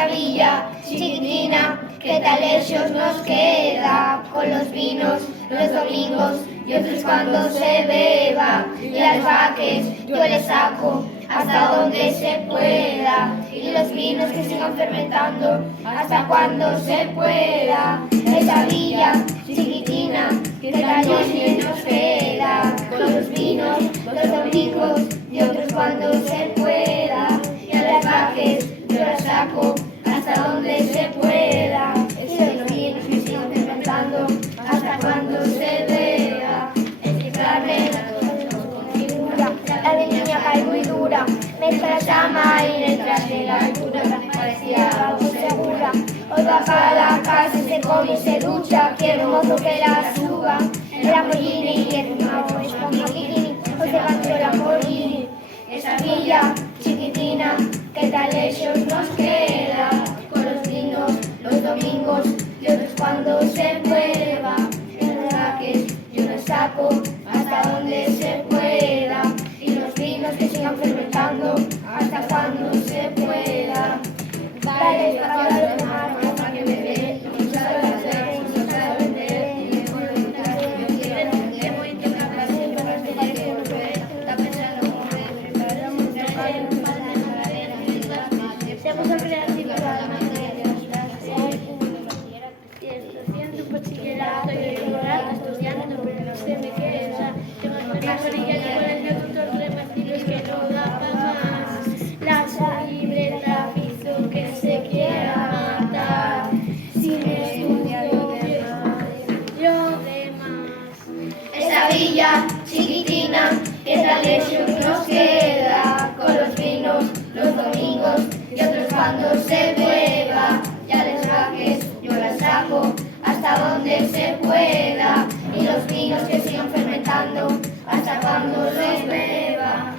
esa villa chiquitina que tan lejos nos queda, con los vinos los domingos y otros cuando se beba, y las vaques yo les saco hasta donde se pueda, y los vinos que sigan fermentando hasta cuando se pueda. Esa villa chiquitina que tan lejos nos queda, con los vinos los domingos y otros cuando se pueda, y a las vaques yo las saco hasta donde se pueda, y los vinos que sigan fermentando hasta cuando se vea. Es que carne configura, la de niña cae muy dura, mezcla la llama y detrás de la altura parecía algo segura. Hoy va para la casa, se come y se ducha, quiero un mozo que la suba, el Lamborghini y el nuevo esponja bikini, hoy se ganó el Lamborghini. Esa villa chiquitina que tan lejos nos queda, con los vinos los domingos y otros cuando se mueva, en los vaques yo los saco hasta donde se pueda, y los vinos que sigan fermentando hasta cuando se pueda. Dale espacio a los demás para que me den, no sabe hacer, no sabe vender, y me voy a quitar, yo quiero, que voy a intentar hacer para tener que volver, está pensando mover, preparamos un trabajo, un par de maderas, y las más, se puso creativa la materia, y estoy haciendo bachillerato y doctorado, estudiando, pero no sé de qué, o sea, tengo experiencia con ella, llevo el instituto, repartidos que no da para más, la libreta hizo que se quiera matar, sin estudio, yo de más. Esa villa chiquitina que tan lejos nos queda, con los vinos los domingos y otros cuando se beba, y a las vaques yo las saco hasta donde se pueda, y los vinos que sigan fermentando hasta cuando los beba.